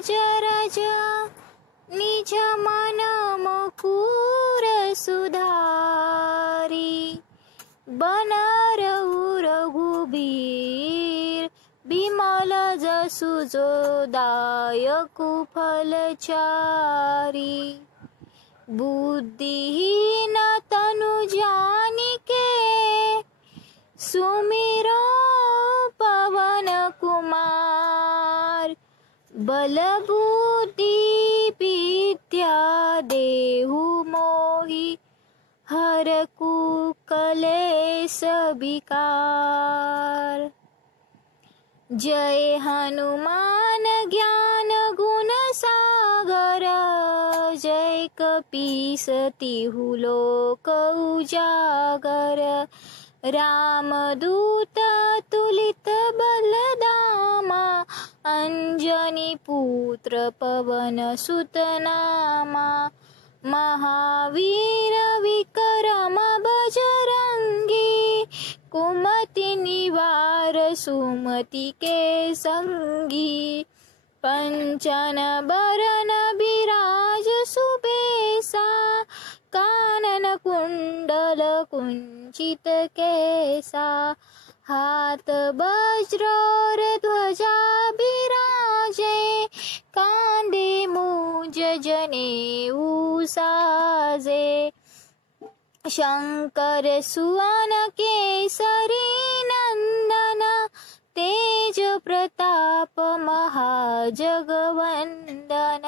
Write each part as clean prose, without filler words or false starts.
चरज निज मन मुकुर सुधारी। बन रहु रघुबीर बिमल जसु जो दायकु फलचारी। बुद्धिहीन तनु जानिके सुमिरो पवन कुमार। बल बुद्धि विद्या देहु मोहि हरकु कलेश विकार। जय हनुमान ज्ञान गुण सागर जय कपीस तिहु लोक उजागर। रामदूत तुलित बलधामा अंजनी पुत्र पवन सुत नामा। महावीर विक्रम बजरंगी कुमति निवार सुमति के संगी। पंचन बरन बिराज सुबेसा कानन कुंडल कुंचित केसा। हाथ वज्र और ध्वजा बिराजे कांधे मूंज जनेऊ साजे। शंकर सुवन केसरी नंदन तेज प्रताप महाजगवंदन।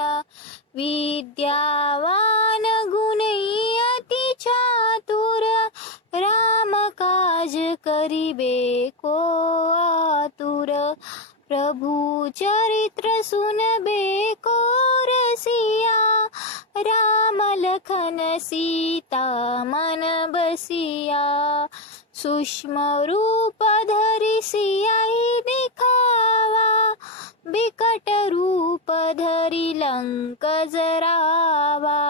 विद्यावान गुणी अति चातुर राम काज करिबे को आतुर। प्रभु चरित्र सुनबे को रसिया राम लखन सीता मन बसिया। सूक्ष्म रूप धरि सियाहि दिखावा बिकट रूप धरि लंक जरावा।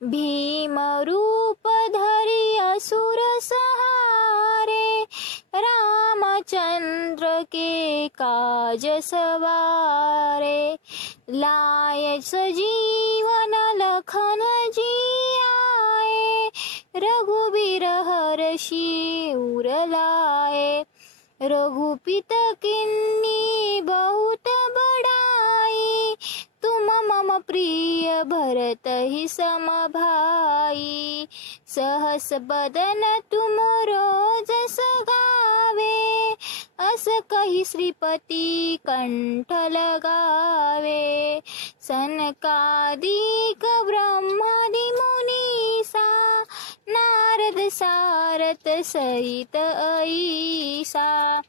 भीम रूप धरि असुर संहारे रामचंद्र के काज सवारे। लाए सजीवन लखन जियाए रघुबीर हरषि उर लाए। रघुपति किन्नी बहुत बड़ाई तुम मम प्रिय भरत ही सम भाई। सहस बदन तुम रोजस गावे अस कहि श्रीपति कंठ लगावे। सनकादिक ब्रह्मादि मुनीसा नारद सारद सहित ऐसा।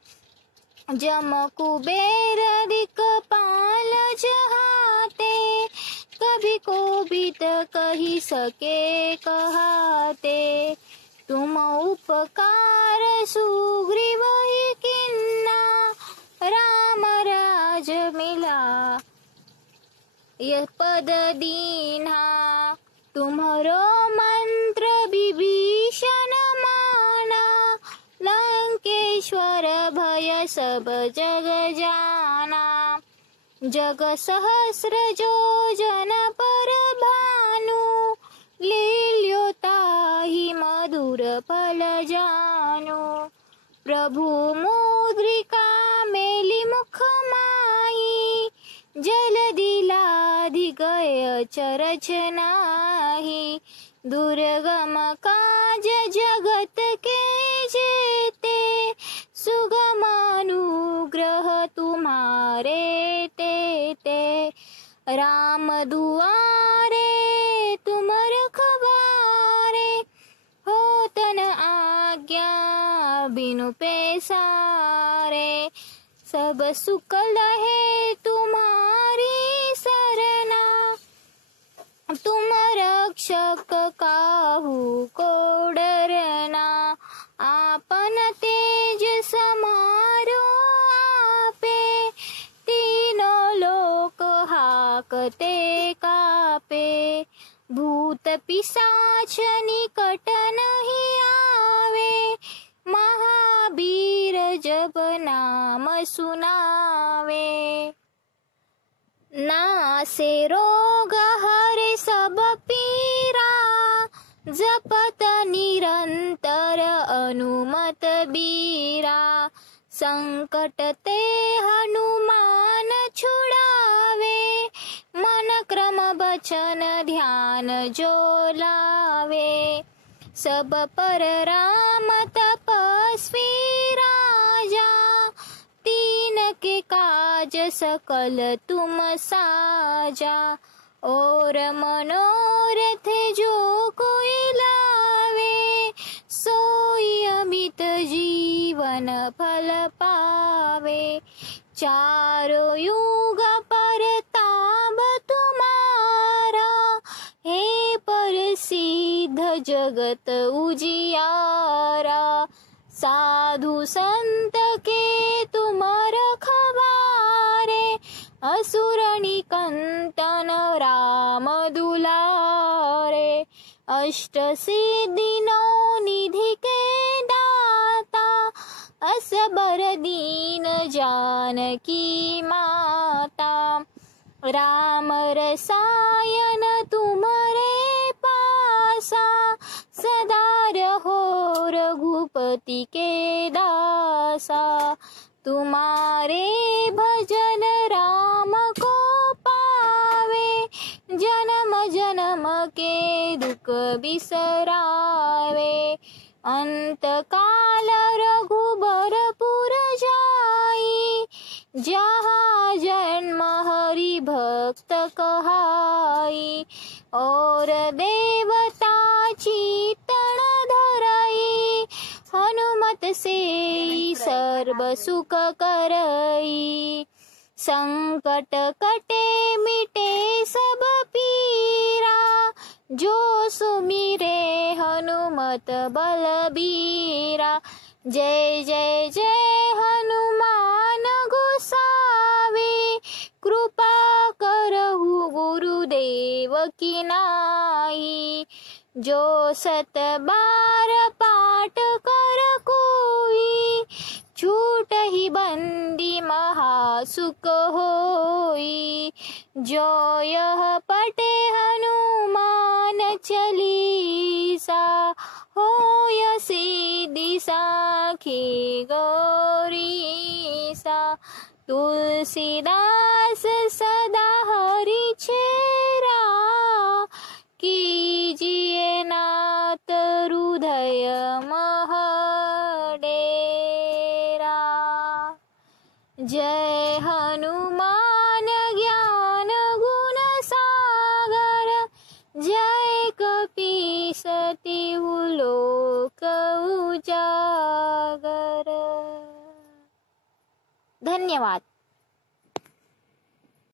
जम कुबेर दिक्पाल जहाते कभी कोबिद कहि सके कहाते। तुम उपकार सुग्रीव ही किन्ना राम राज मिला यह पद दीन्हा। तुम्हरो मंत्र विभीषण माना लंकेश्वर भय सब जग जाना। जग सहस्र जो जन पर भानु लील्यो ताहि मधुर फल जानु। प्रभु मुद्रिका मेली मुख माही जलधि लाधि गए चरज नाही। दुर्गम काज जगत के जेते सुगम अनुग्रह तुम्हारे तेते। राम दुआरे तुम रखवारे हो तन आज्ञा बिनु पैसारे। सब सुख लहे तुम्हारी सरना तुम रक्षक काहू को डरना। आपन तेज समारो आपे तीनों लोक हाकते कापे। भूत पिशाच निकट नहीं आवे महावीर जब नाम सुनावे। ना नासे रोग हरे सब पीरा, जपत निरंतर अनुमत बीरा। संकट ते हनुमान छुड़ावे, मन क्रम बचन ध्यान जो लावे। सब पर राम तपस्वी राजा, तीन के काज सकल तुम साजा। और मनोरथ जो कोई लावे, सोई अमित जीवन फल पावे। चारों युग परताप तुम्हारा, हे प्रसिद्ध जगत उजियारा। साधु संत के तुम रखवारे, असुर निकंदन राम दुलारे। अष्ट सिद्धि नौ निधि के दाता, असबर दीन जानकी माता। राम रसायन तुम्हारे पासा, सदा रहो रघुपति के दासा। तुम्हारे भजन राम को पावे, जन्म जन्म के दुख बिसरावे। अंत काल रघुबरपुर जाई, जहाँ जन्म हरि भक्त कहाई। और देवता चित्तन धरई, हनुमत से सर्व सुख करई। संकट कटे मिटे सब पीरा, जो सुमिरे हनुमत बलबीरा। जय जय जय हनुमान गोसावी, कृपा करहु गुरुदेव की नाई। जो 7 बार पाठ कर कोई, छूट ही बंदी महासुख होई। जो यह पढ़े हनुमान चालीसा, होय सिद्धि साखी गौरीसा। तुलसीदास सदा हरि चेरा, कीजिए नाथ हृदय मह डेरा। जय हनुमान ज्ञान गुण सागर, जय कपीस तिहु लोक उजागर। धन्यवाद।